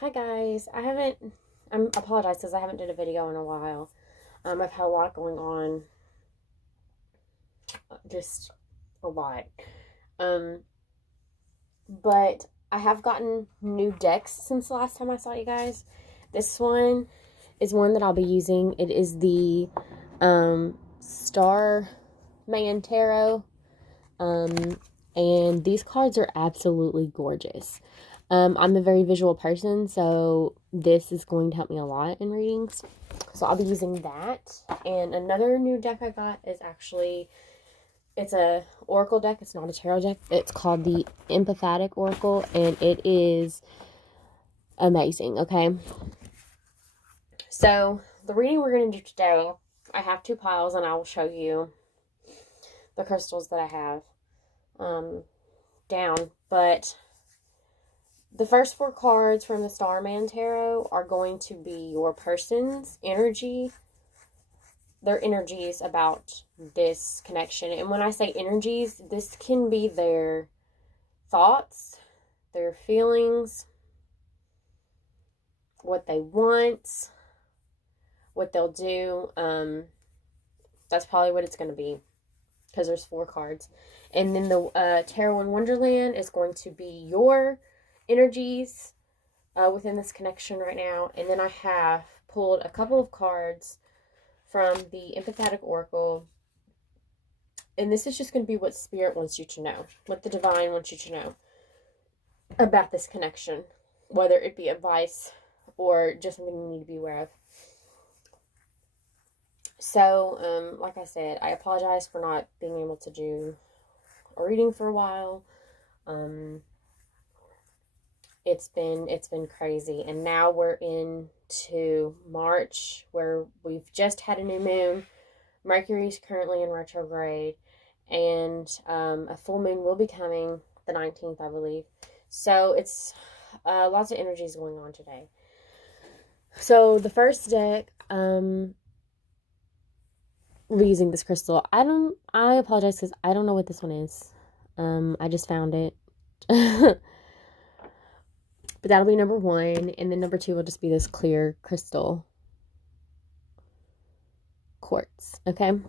Hi guys, I apologize because I haven't did a video in a while. I've had a lot going on, just a lot. Um, but I have gotten new decks since the last time I saw you guys. This one is one that I'll be using. It is the Star Man Tarot. And these cards are absolutely gorgeous. I'm a very visual person, so this is going to help me a lot in readings. So I'll be using that. And another new deck I got is it's a oracle deck. It's not a tarot deck. It's called the Empathic Oracle, and it is amazing, okay? So the reading we're going to do today, I have two piles, and I will show you the crystals that I have down. But the first four cards from the Starman Tarot are going to be your person's energy, their energies about this connection. And when I say energies, this can be their thoughts, their feelings, what they want, what they'll do. That's probably what it's going to be because there's four cards. And then the Tarot in Wonderland is going to be your energies within this connection right now. And then I have pulled a couple of cards from the Empathetic Oracle. And this is just going to be what Spirit wants you to know, what the Divine wants you to know about this connection, whether it be advice or just something you need to be aware of. So, like I said, I apologize for not being able to do a reading for a while. It's been crazy, and now we're into March, where we've just had a new moon. Mercury's currently in retrograde, and a full moon will be coming the 19th, I believe. So it's lots of energies going on today. So the first deck, we'll be using this crystal. I apologize because I don't know what this one is. I just found it. But that'll be number one. And then number two will just be this clear crystal quartz. Okay.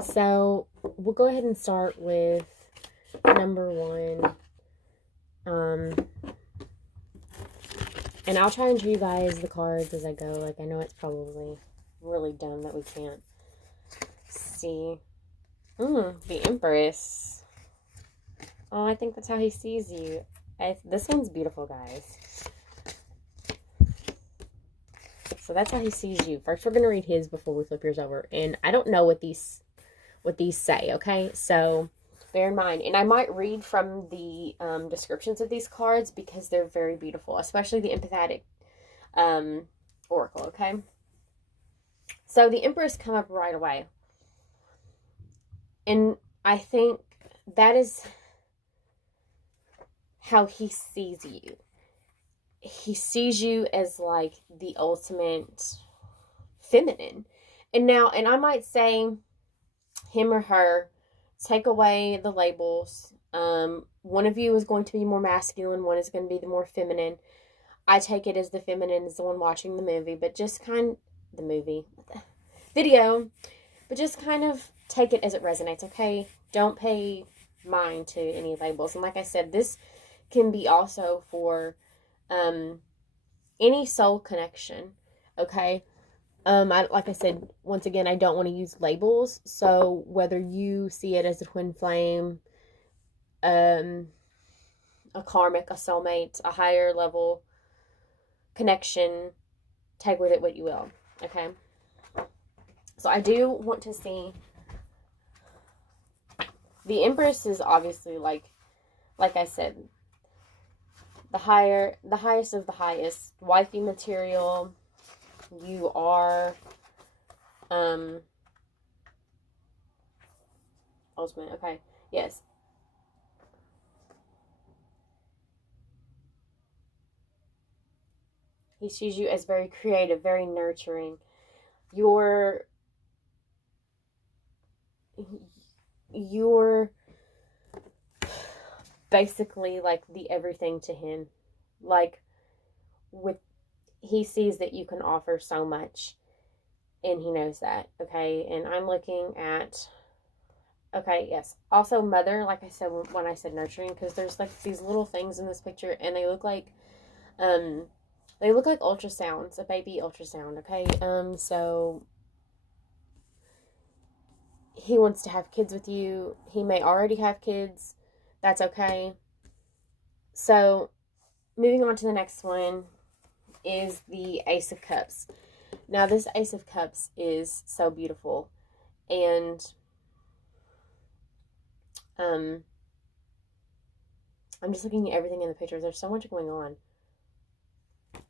So we'll go ahead and start with number one. And I'll try and show you guys the cards as I go. Like, I know it's probably really dumb that we can't see. The Empress. Oh, I think that's how he sees you. This one's beautiful, guys. So that's how he sees you. First, we're going to read his before we flip yours over. And I don't know what these say, okay? So bear in mind. And I might read from the descriptions of these cards because they're very beautiful, especially the Empathetic Oracle, okay? So the Empress come up right away. And I think that is how he sees you. He sees you as like the ultimate feminine. And I might say him or her, take away the labels. One of you is going to be more masculine, one is going to be the more feminine. I take it as the feminine is the one watching the movie, but just video, but just kind of take it as it resonates, okay? Don't pay mind to any labels. And like I said, this can be also for any soul connection, okay? Like I said, once again, I don't want to use labels. So whether you see it as a twin flame, a karmic, a soulmate, a higher level connection, take with it what you will, okay? So I do want to see. The Empress is obviously like I said, the highest of the highest, wifey material. You are ultimate. Okay, yes. He sees you as very creative, very nurturing. You're basically like the everything to him. Like he sees that you can offer so much, and he knows that, okay? And I'm looking at, okay, yes. Also, mother, like I said when I said nurturing, because there's like these little things in this picture, and they look like ultrasounds, a baby ultrasound, okay? So he wants to have kids with you. He may already have kids. That's okay. So, moving on to the next one is the Ace of Cups. Now, this Ace of Cups is so beautiful. And I'm just looking at everything in the pictures. There's so much going on.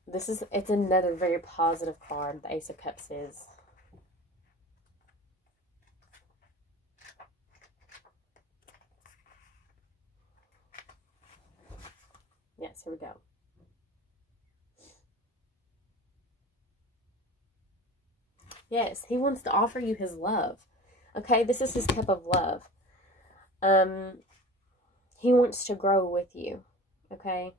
It's another very positive card, the Ace of Cups is. Yes, here we go. Yes, he wants to offer you his love. Okay, this is his cup of love. He wants to grow with you. Okay?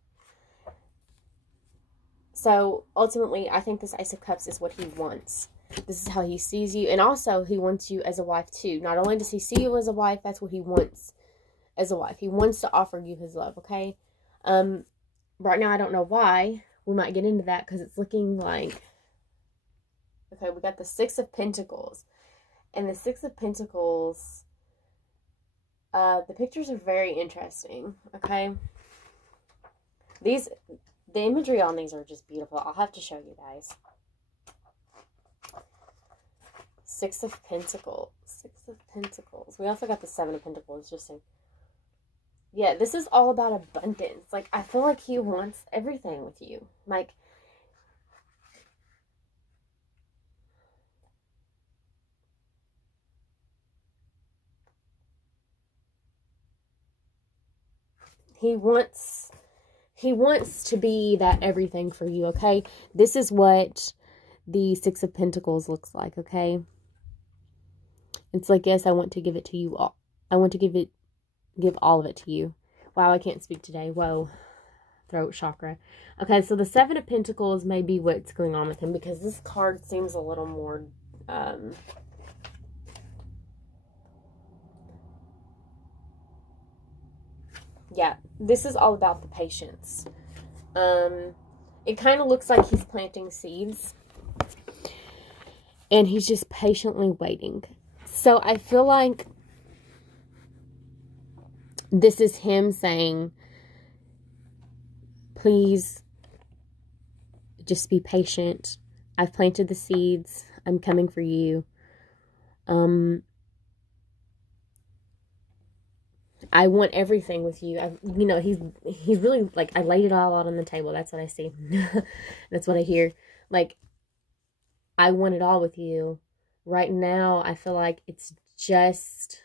So, ultimately, I think this Ace of Cups is what he wants. This is how he sees you. And also, he wants you as a wife, too. Not only does he see you as a wife, that's what he wants as a wife. He wants to offer you his love, okay? Right now, I don't know why. We might get into that because it's looking like... Okay, we got the Six of Pentacles. And the Six of Pentacles... the pictures are very interesting, okay? The imagery on these are just beautiful. I'll have to show you guys. Six of Pentacles. Six of Pentacles. We also got the Seven of Pentacles, just saying. Yeah, this is all about abundance. Like, I feel like he wants everything with you. Like, he wants to be that everything for you, okay? This is what the Six of Pentacles looks like, okay? It's like, yes, I want to give it to you all. I want to give all of it to you. Wow, I can't speak today. Whoa. Throat chakra. Okay, so the Seven of Pentacles may be what's going on with him, because this card seems a little more, yeah, this is all about the patience. It kind of looks like he's planting seeds, and he's just patiently waiting. So I feel like this is him saying, please just be patient. I've planted the seeds. I'm coming for you. I want everything with you. He's really, like, I laid it all out on the table. That's what I see. That's what I hear. Like, I want it all with you. Right now, I feel like it's just,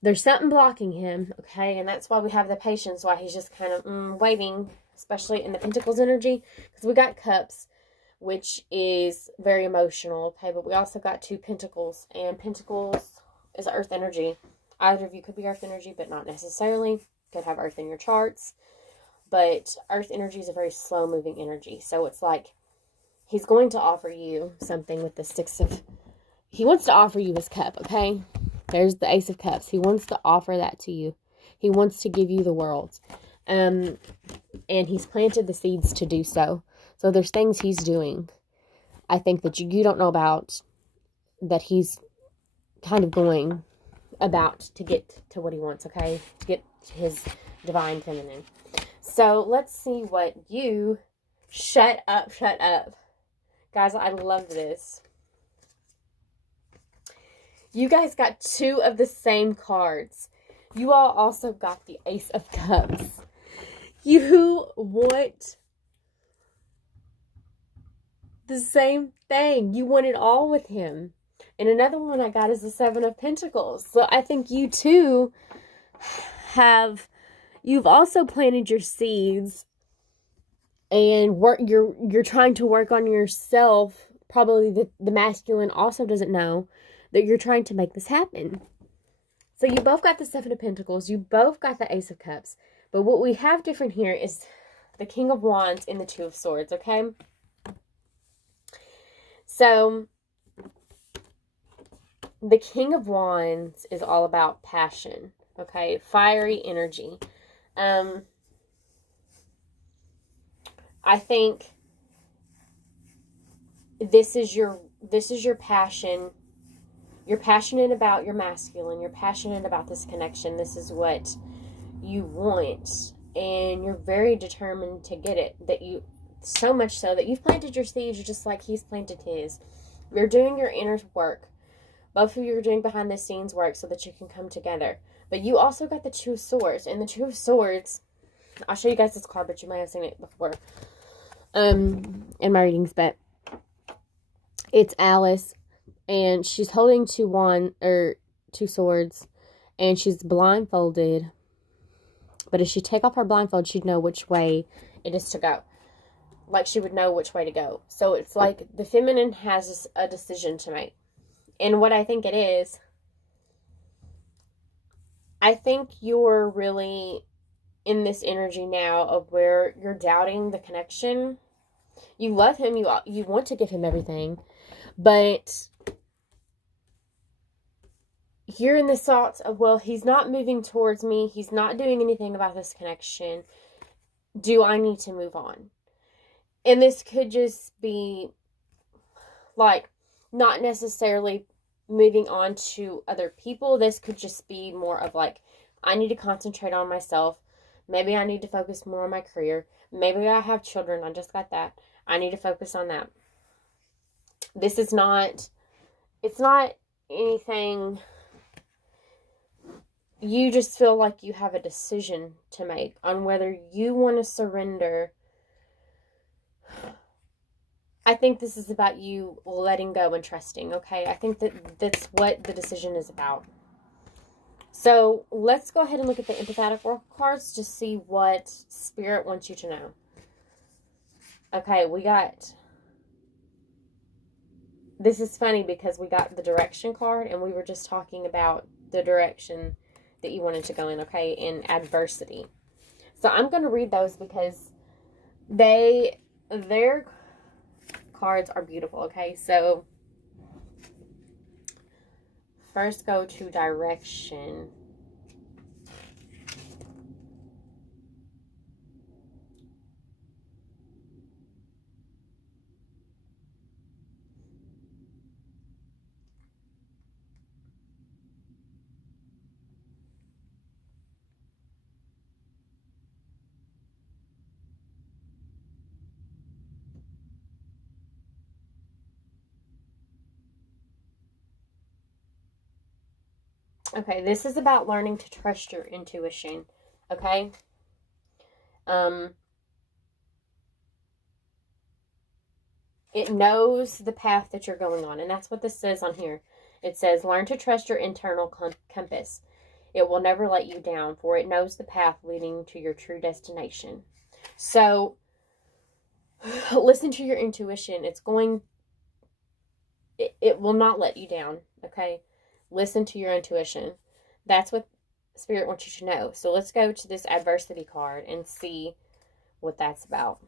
there's something blocking him, okay? And that's why we have the patience, why he's just kind of waiting, especially in the Pentacles energy. Because we got Cups, which is very emotional, okay? But we also got two Pentacles, and Pentacles is Earth energy. Either of you could be Earth energy, but not necessarily. Could have Earth in your charts. But Earth energy is a very slow-moving energy. So it's like he's going to offer you something with the Six of... He wants to offer you his cup, okay? There's the Ace of Cups. He wants to offer that to you. He wants to give you the world. And he's planted the seeds to do so. So there's things he's doing, I think, that you don't know about, that he's kind of going about to get to what he wants, okay? To get to his divine feminine. So let's see what you... Shut up. Guys, I love this. You guys got two of the same cards. You all also got the Ace of Cups. You want the same thing. You want it all with him. And another one I got is the Seven of Pentacles. So I think you too you've also planted your seeds, and you're trying to work on yourself. Probably the masculine also doesn't know that you're trying to make this happen. So you both got the Seven of Pentacles. You both got the Ace of Cups. But what we have different here is the King of Wands and the Two of Swords, okay? So, the King of Wands is all about passion, okay? Fiery energy. I think this is your passion. You're passionate about your masculine. You're passionate about this connection. This is what you want, and you're very determined to get it. So much so that you've planted your seeds just like he's planted his. You're doing your inner work. Both of you are doing behind the scenes work so that you can come together. But you also got the Two of Swords, and the Two of Swords, I'll show you guys this card, but you might have seen it before in my readings, but it's Alice, and she's holding two swords, and she's blindfolded. But if she take off her blindfold, she'd know which way it is to go. Like, she would know which way to go. So it's like the feminine has a decision to make. And what I think it is, I think you're really in this energy now of where you're doubting the connection. You love him. You want to give him everything. But you're in this thought of, well, he's not moving towards me. He's not doing anything about this connection. Do I need to move on? And this could just be, like, not necessarily moving on to other people. This could just be more of, like, I need to concentrate on myself. Maybe I need to focus more on my career. Maybe I have children. I just got that. I need to focus on that. This is not, it's not anything. You just feel like you have a decision to make on whether you want to surrender. I think this is about you letting go and trusting, okay? I think that's what the decision is about. So let's go ahead and look at the empathetic oracle cards to see what Spirit wants you to know. Okay, we got... This is funny because we got the direction card, and we were just talking about the direction that you wanted to go in, okay, in adversity. So I'm going to read those because their cards are beautiful, okay? So first go to direction. Okay, this is about learning to trust your intuition, okay? It knows the path that you're going on, and that's what this says on here. It says, learn to trust your internal compass. It will never let you down, for it knows the path leading to your true destination. So, listen to your intuition. It will not let you down, okay? Listen to your intuition. That's what Spirit wants you to know. So let's go to this adversity card and see what that's about.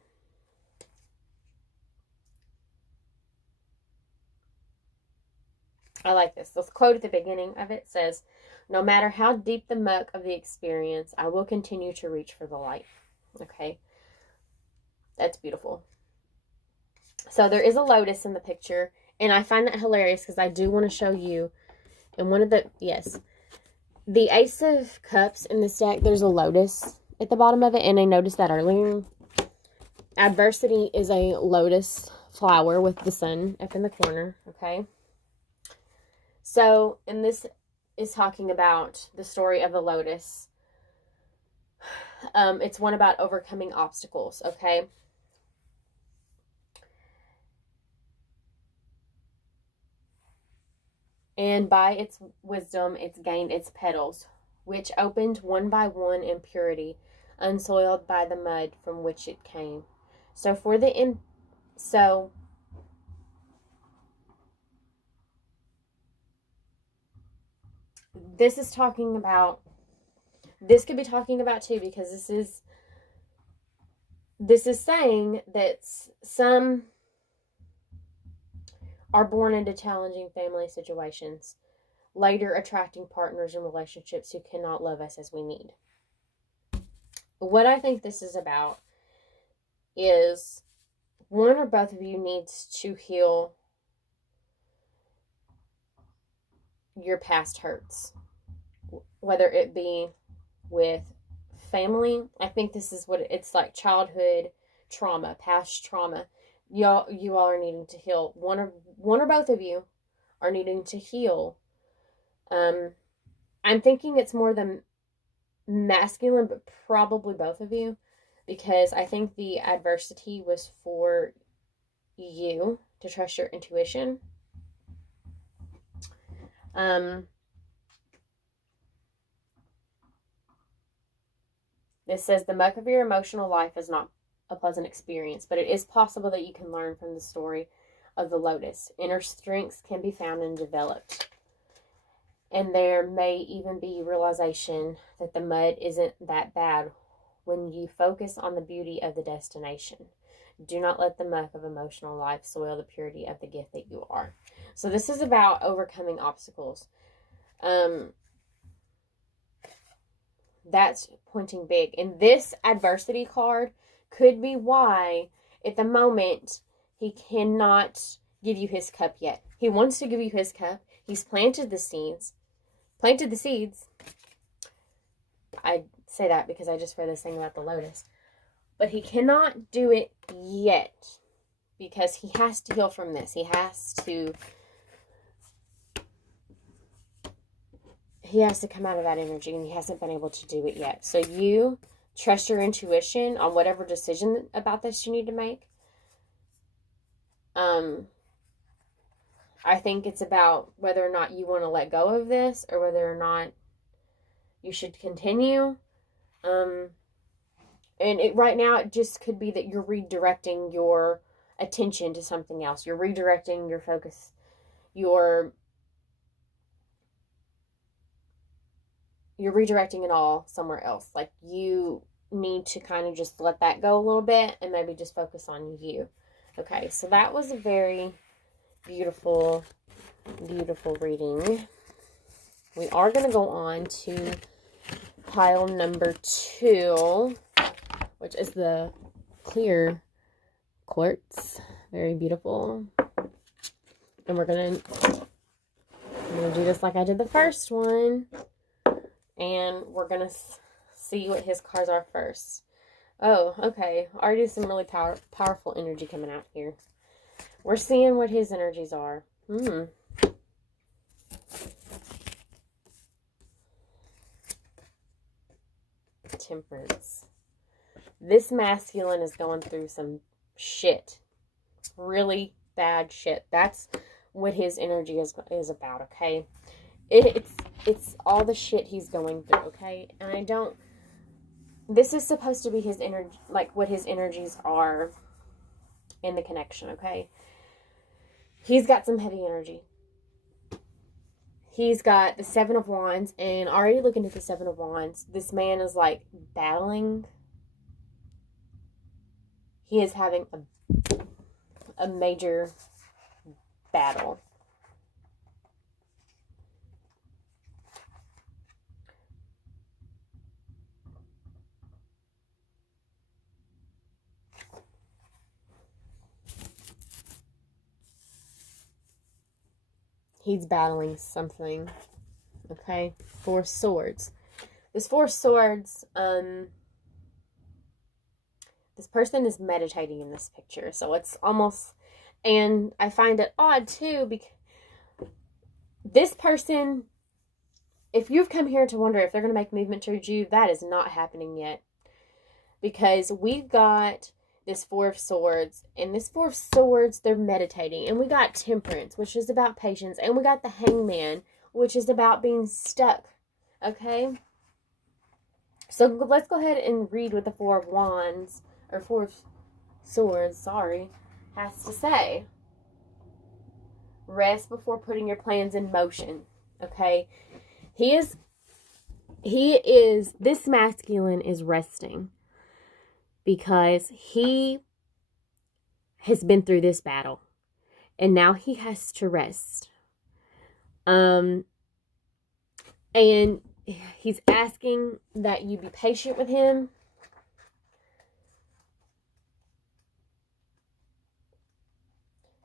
I like this. This quote at the beginning of it says, no matter how deep the muck of the experience, I will continue to reach for the light. Okay? That's beautiful. So there is a lotus in the picture, and I find that hilarious because I do want to show you. And one of the, yes, the Ace of Cups in this deck, there's a lotus at the bottom of it, and I noticed that earlier. Adversity is a lotus flower with the sun up in the corner, okay? So, and this is talking about the story of the lotus. It's one about overcoming obstacles, okay? And by its wisdom, it's gained its petals, which opened one by one in purity, unsoiled by the mud from which it came. So this is talking about, this could be talking about too, because this is this is saying that some are born into challenging family situations, later attracting partners and relationships who cannot love us as we need. What I think this is about is one or both of you needs to heal your past hurts, whether it be with family. I think this is what it's like, childhood trauma, past trauma. You all are needing to heal. One or both of you are needing to heal. I'm thinking it's more the masculine, but probably both of you, because I think the adversity was for you to trust your intuition. This says the muck of your emotional life is not a pleasant experience, but it is possible that you can learn from the story of the lotus. Inner strengths can be found and developed. And there may even be realization that the mud isn't that bad when you focus on the beauty of the destination. Do not let the muck of emotional life soil the purity of the gift that you are. So this is about overcoming obstacles. That's pointing big. And this adversity card could be why at the moment he cannot give you his cup yet. He wants to give you his cup. He's planted the seeds. I say that because I just read this thing about the lotus. But he cannot do it yet because he has to heal from this. He has to come out of that energy, and he hasn't been able to do it yet. So you trust your intuition on whatever decision about this you need to make. I think it's about whether or not you want to let go of this or whether or not you should continue. And right now it just could be that you're redirecting your attention to something else. You're redirecting your focus. You're redirecting it all somewhere else. Like, you need to kind of just let that go a little bit and maybe just focus on you. Okay, so that was a very beautiful, beautiful reading. We are going to go on to pile number 2, which is the clear quartz. Very beautiful. And I'm going to do this like I did the first one. And we're going to see what his cards are first. Oh, okay. Already some really powerful energy coming out here. We're seeing what his energies are. Temperance. This masculine is going through some shit. Really bad shit. That's what his energy is about, okay? It's all the shit he's going through, okay? And this is supposed to be his energy, like what his energies are in the connection, okay? He's got some heavy energy. He's got the 7 of Wands, and already looking at the 7 of Wands, this man is like battling. He is having a major battle. He's battling something. Okay? 4 swords. This 4 swords, this person is meditating in this picture. So it's almost, and I find it odd too, because this person, if you've come here to wonder if they're going to make movement towards you, that is not happening yet. Because we've got this 4 of swords, and this 4 of swords, they're meditating. And we got temperance, which is about patience. And we got the hangman, which is about being stuck. Okay? So let's go ahead and read what the 4 of wands, or 4 of swords, has to say. Rest before putting your plans in motion. Okay? This masculine is resting. because he has been through this battle and now he has to rest. And he's asking that you be patient with him.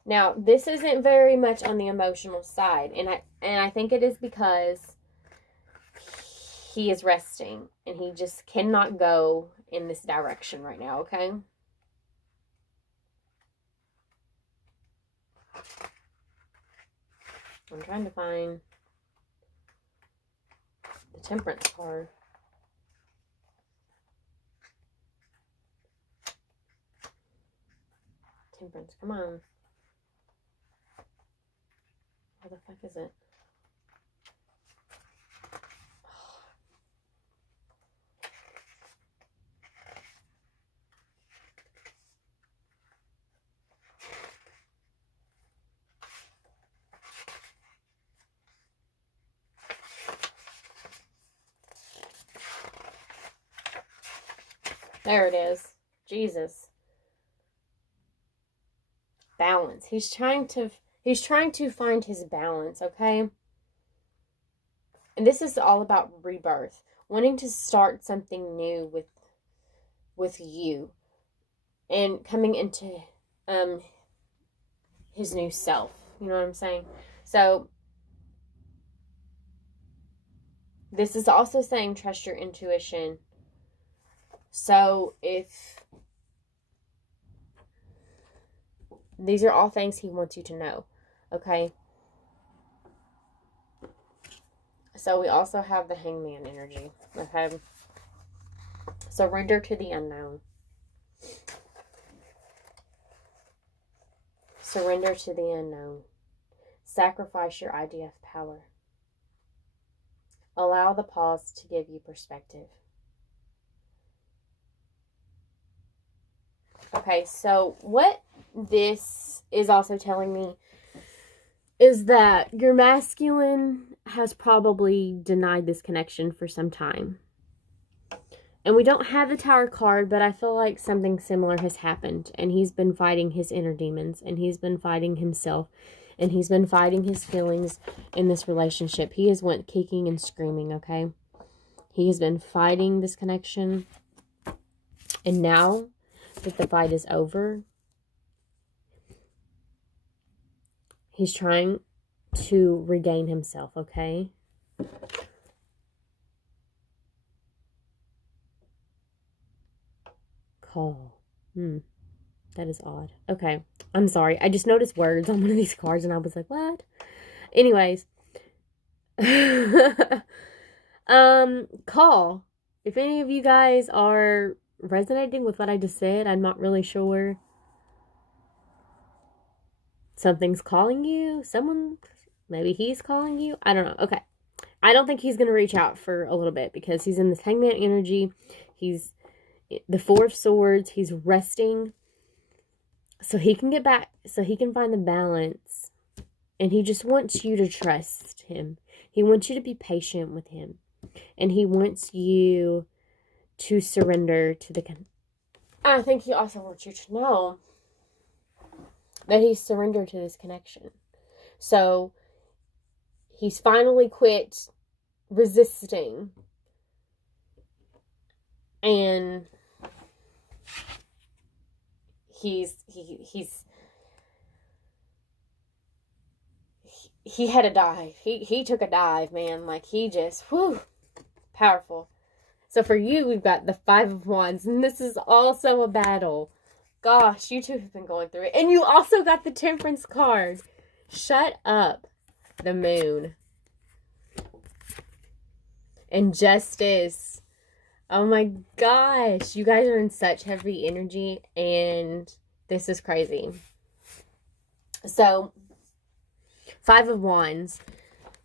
Now, this isn't very much on the emotional side, and I think it is because he is resting and he just cannot go in this direction right now, okay? I'm trying to find the Temperance card. Temperance, come on. Where the fuck is it? There it is. Jesus. Balance. He's trying to find his balance, okay? And this is all about rebirth. Wanting to start something new with you. And coming into his new self. You know what I'm saying? So this is also saying trust your intuition. So if these are all things he wants you to know, okay? So we also have the Hangman energy, okay? Surrender to the unknown. Surrender to the unknown. Sacrifice your idea of power. Allow the pause to give you perspective. Okay, so what this is also telling me is that your masculine has probably denied this connection for some time. And we don't have the Tower card, but I feel like something similar has happened. And he's been fighting his inner demons. And he's been fighting himself. And he's been fighting his feelings in this relationship. He has went kicking and screaming, okay? He has been fighting this connection. And now that the fight is over, he's trying to regain himself, okay? Call. That is odd. Okay. I'm sorry. I just noticed words on one of these cards and I was like, what? Anyways. Call. If any of you guys are resonating with what I just said, I'm not really sure. Something's calling you. Someone, maybe he's calling you. I don't know. Okay. I don't think he's going to reach out for a little bit because he's in this Hangman energy. He's the Four of Swords. He's resting so he can get back, so he can find the balance. And he just wants you to trust him. He wants you to be patient with him. And he wants you to surrender to the... I think he also wants you to know that he's surrendered to this connection. So he's finally quit resisting. And he had a dive. He took a dive, man. Like, he just, whew, powerful. So for you, we've got the Five of Wands, and this is also a battle. Gosh, you two have been going through it. And you also got the Temperance card. Shut up, the Moon. And Justice. Oh my gosh, you guys are in such heavy energy, and this is crazy. So, Five of Wands.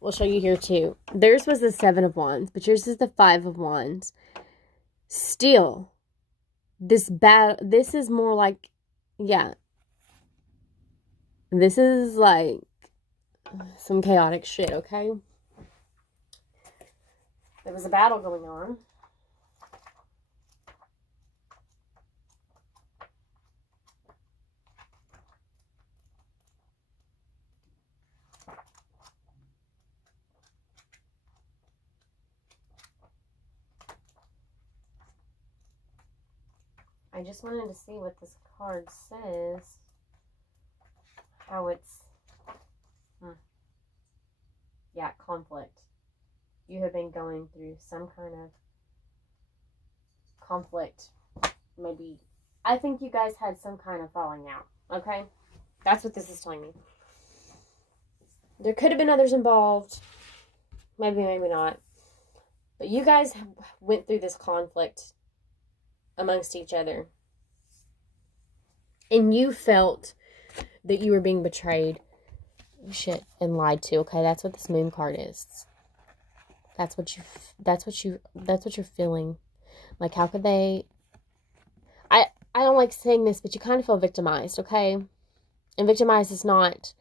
We'll show you here too. Theirs was the Seven of Wands, but yours is the Five of Wands. Still, this is more like, yeah. This is like some chaotic shit, okay? There was a battle going on. I just wanted to see what this card says. How it's... Yeah, conflict. You have been going through some kind of conflict. Maybe. I think you guys had some kind of falling out. Okay? That's what this is telling me. There could have been others involved. Maybe, maybe not. But you guys went through this conflict amongst each other. And you felt that you were being betrayed. Shit. And lied to. Okay? That's what this moon card is. That's what you're feeling. Like, how could they... I don't like saying this, but you kind of feel victimized, okay? And victimized is not...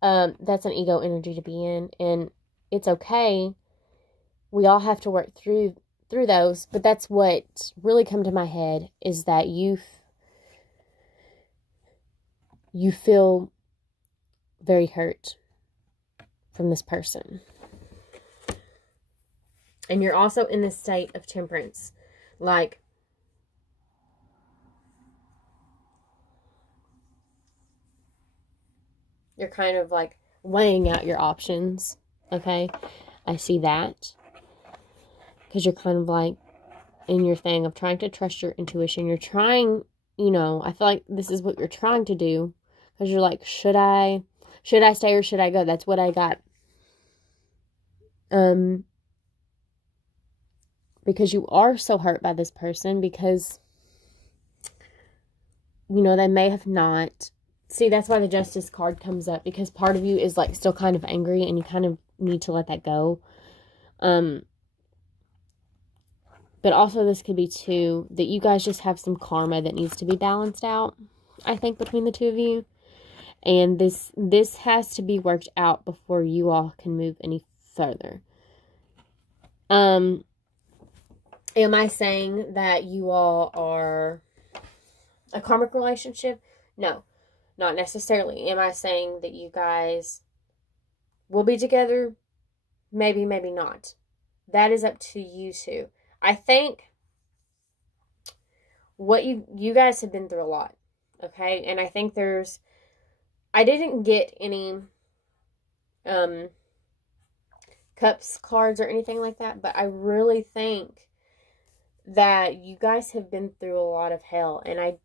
that's an ego energy to be in. And it's okay. We all have to work through those. But that's what really come to my head, is that you feel very hurt from this person. And you're also in this state of temperance. Like, you're kind of like weighing out your options. Okay? I see that. Because you're kind of like in your thing of trying to trust your intuition. You're trying, I feel like this is what you're trying to do. Because you're like, should I stay or should I go? That's what I got. Because you are so hurt by this person, because, they may have not. See, that's why the Justice card comes up, because part of you is, like, still kind of angry, and you kind of need to let that go. But also this could be, too, that you guys just have some karma that needs to be balanced out, I think, between the two of you. And this has to be worked out before you all can move any further. Am I saying that you all are a karmic relationship? No, not necessarily. Am I saying that you guys will be together? Maybe, maybe not. That is up to you two. I think what you guys have been through a lot, okay? And I think I didn't get any cups cards or anything like that, but I really think that you guys have been through a lot of hell, and I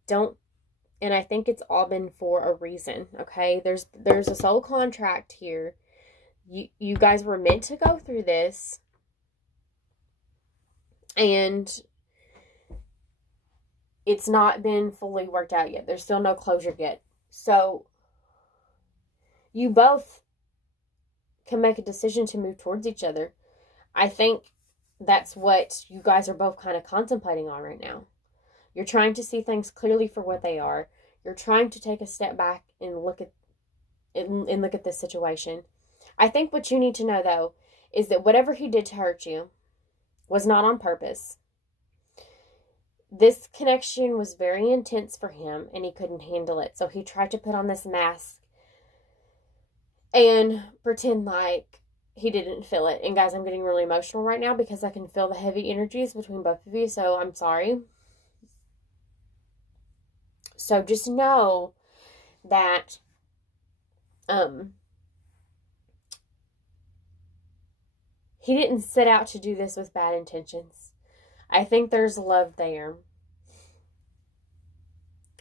think it's all been for a reason, okay? There's a soul contract here. You guys were meant to go through this, and it's not been fully worked out yet. There's still no closure yet. So you both can make a decision to move towards each other. I think that's what you guys are both kind of contemplating on right now. You're trying to see things clearly for what they are. You're trying to take a step back and look at this situation. I think what you need to know, though, is that whatever he did to hurt you was not on purpose. This connection was very intense for him, and he couldn't handle it. So he tried to put on this mask and pretend like he didn't feel it. And guys, I'm getting really emotional right now because I can feel the heavy energies between both of you. So I'm sorry. So just know that he didn't set out to do this with bad intentions. I think there's love there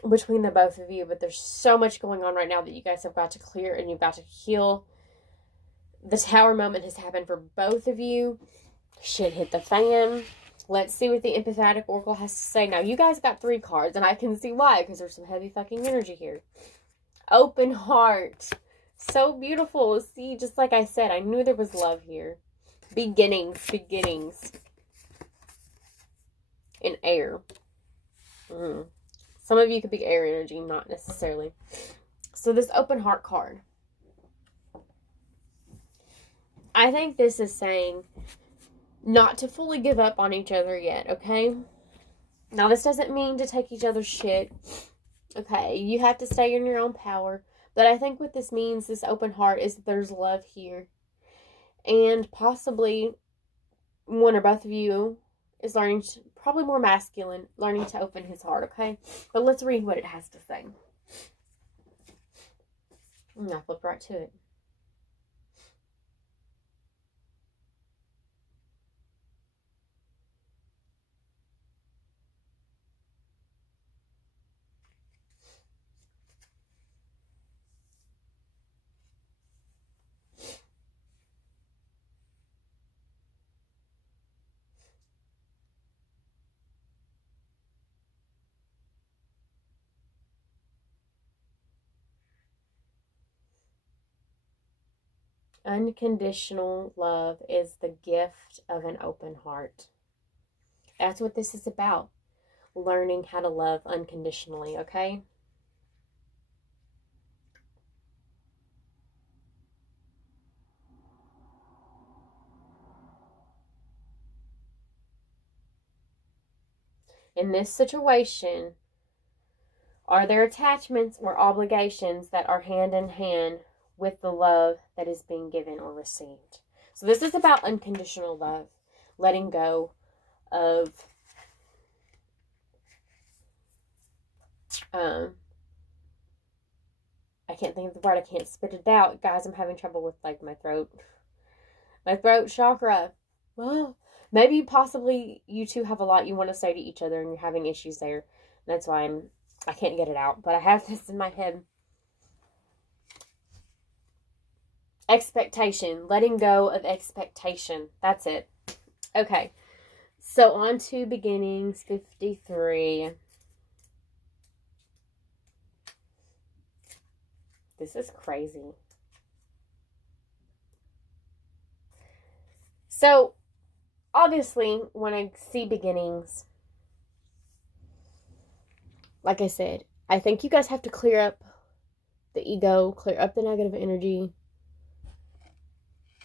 between the both of you, but there's so much going on right now that you guys have got to clear and you've got to heal. The Tower moment has happened for both of you. Shit hit the fan. Let's see what the empathetic oracle has to say. Now, you guys got 3 cards, and I can see why, because there's some heavy fucking energy here. Open heart. So beautiful. See, just like I said, I knew there was love here. Beginnings. In air. Some of you could be air energy, not necessarily. So this open heart card. I think this is saying not to fully give up on each other yet, okay? Now, this doesn't mean to take each other's shit, okay? You have to stay in your own power. But I think what this means, this open heart, is that there's love here. And possibly one or both of you is learning to probably more masculine, learning to open his heart, okay? But let's read what it has to say. I'll flip right to it. Unconditional love is the gift of an open heart. That's what this is about. Learning how to love unconditionally, okay? In this situation, are there attachments or obligations that are hand in hand with the love that is being given or received? So this is about unconditional love, letting go of I can't think of the word. I can't spit it out. Guys, I'm having trouble with like my throat chakra. Well, maybe possibly you two have a lot you want to say to each other and you're having issues there. That's why I can't get it out, but I have this in my head. Expectation. Letting go of expectation. That's it. Okay. So on to beginnings 53. This is crazy. So, obviously, when I see beginnings, like I said, I think you guys have to clear up the ego, clear up the negative energy,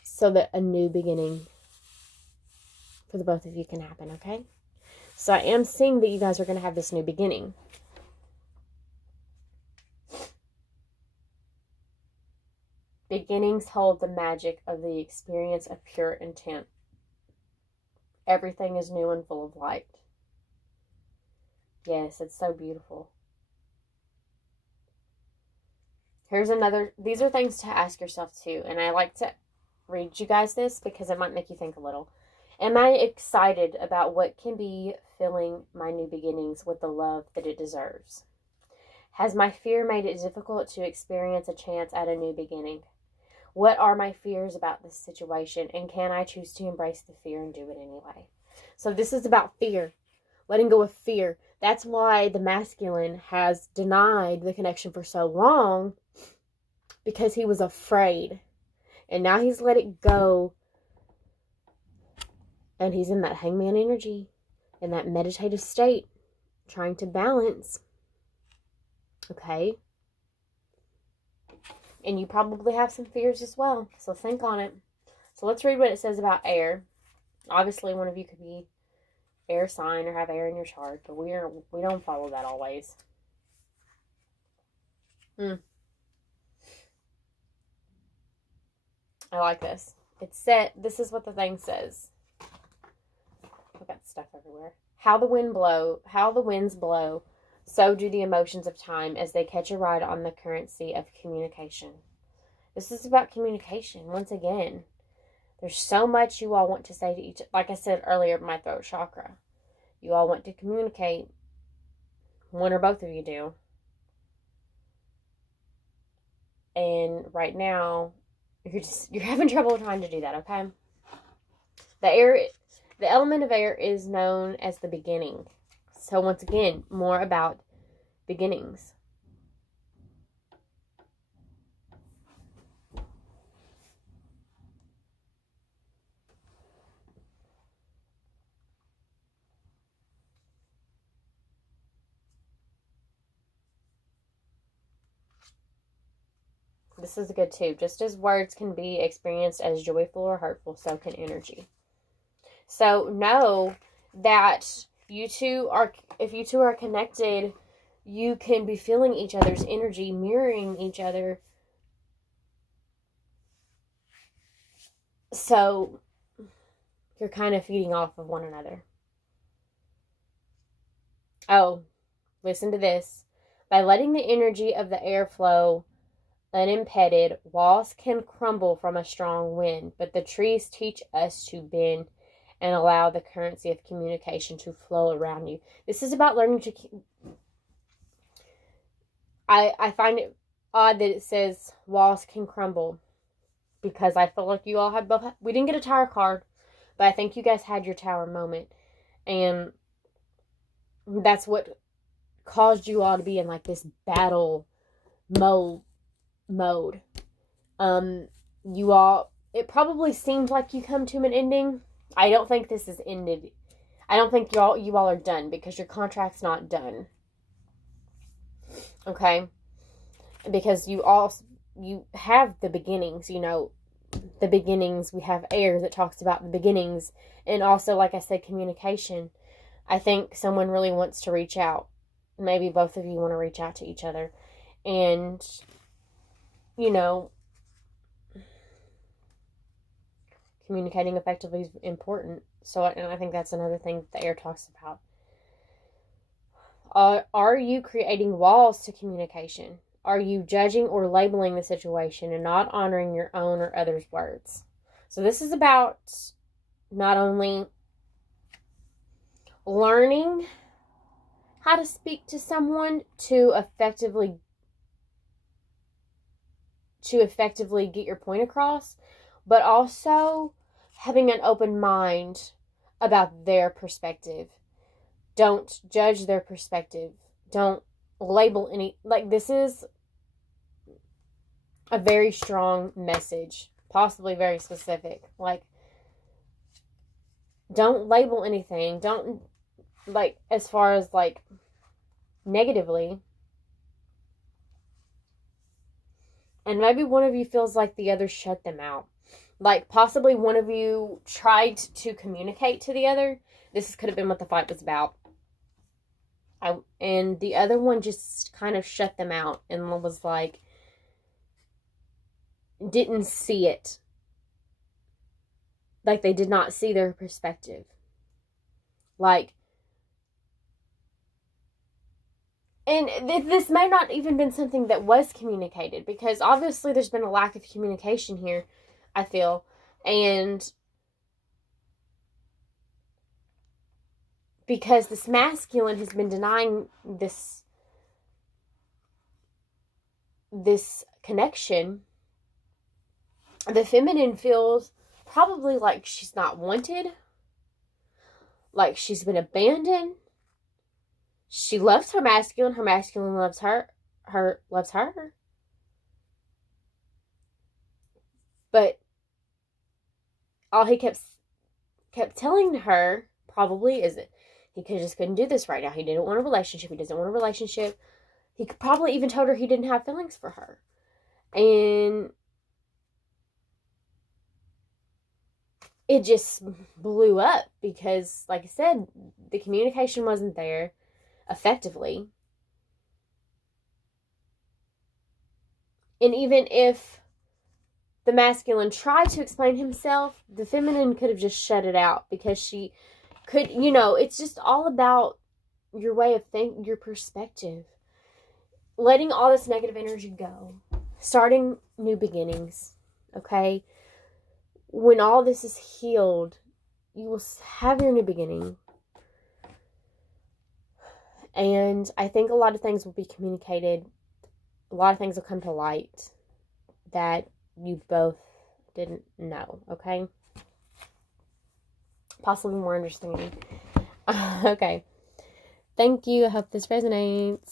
so that a new beginning for the both of you can happen, okay? So I am seeing that you guys are going to have this new beginning. Beginnings hold the magic of the experience of pure intent. Everything is new and full of light. Yes, it's so beautiful. Here's another, these are things to ask yourself too, and I like to read you guys this because it might make you think a little. Am I excited about what can be filling my new beginnings with the love that it deserves? Has my fear made it difficult to experience a chance at a new beginning? What are my fears about this situation, and can I choose to embrace the fear and do it anyway? So this is about fear, letting go of fear. That's why the masculine has denied the connection for so long, because he was afraid. And now he's let it go, and he's in that hangman energy, in that meditative state, trying to balance. Okay? And you probably have some fears as well, so think on it. So let's read what it says about air. Obviously, one of you could be air sign or have air in your chart, but we don't follow that always. I like this. It said, this is what the thing says. I've got stuff everywhere. How the winds blow, so do the emotions of time as they catch a ride on the currency of communication. This is about communication. Once again, there's so much you all want to say to each. Like I said earlier, my throat chakra. You all want to communicate. One or both of you do. And right now, you're having trouble trying to do that. Okay. The element of air is known as the beginning. So once again, more about beginnings. This is good too. Just as words can be experienced as joyful or hurtful, so can energy. So know that if you two are connected, you can be feeling each other's energy, mirroring each other. So you're kind of feeding off of one another. Oh, listen to this. By letting the energy of the air flow unimpeded, walls can crumble from a strong wind, but the trees teach us to bend and allow the currency of communication to flow around you. This is about learning to... I find it odd that it says walls can crumble, because I feel like you all had both... We didn't get a tower card, but I think you guys had your tower moment. And that's what caused you all to be in like this battle mode. You all... It probably seems like you come to an ending. I don't think this is ended. I don't think you all are done, because your contract's not done. Okay? Because you have the beginnings, the beginnings. We have air that talks about the beginnings. And also, like I said, communication. I think someone really wants to reach out. Maybe both of you want to reach out to each other. And, communicating effectively is important. And I think that's another thing the air talks about. Are you creating walls to communication? Are you judging or labeling the situation and not honoring your own or others' words? So this is about not only learning how to speak to someone to effectively get your point across, but also having an open mind about their perspective. Don't judge their perspective. Don't label any... this is a very strong message, possibly very specific. Don't label anything. Don't, as far as, negatively. And maybe one of you feels like the other shut them out. Possibly one of you tried to communicate to the other. This could have been what the fight was about. And the other one just kind of shut them out and was didn't see it. They did not see their perspective. And this may not even been something that was communicated, because obviously there's been a lack of communication here, I feel. And because this masculine has been denying this connection, the feminine feels probably like she's not wanted, like she's been abandoned. She loves her masculine loves her. But all he kept telling her probably is that he couldn't do this right now. He didn't want a relationship. He doesn't want a relationship. He could probably even told her he didn't have feelings for her. And it just blew up because, like I said, the communication wasn't there effectively. And even if the masculine tried to explain himself, the feminine could have just shut it out, because she could, it's just all about your way of thinking, your perspective. Letting all this negative energy go. Starting new beginnings. Okay? When all this is healed, you will have your new beginning. And I think a lot of things will be communicated. A lot of things will come to light that you both didn't know, okay? Possibly more understanding. Okay. Thank you. I hope this resonates.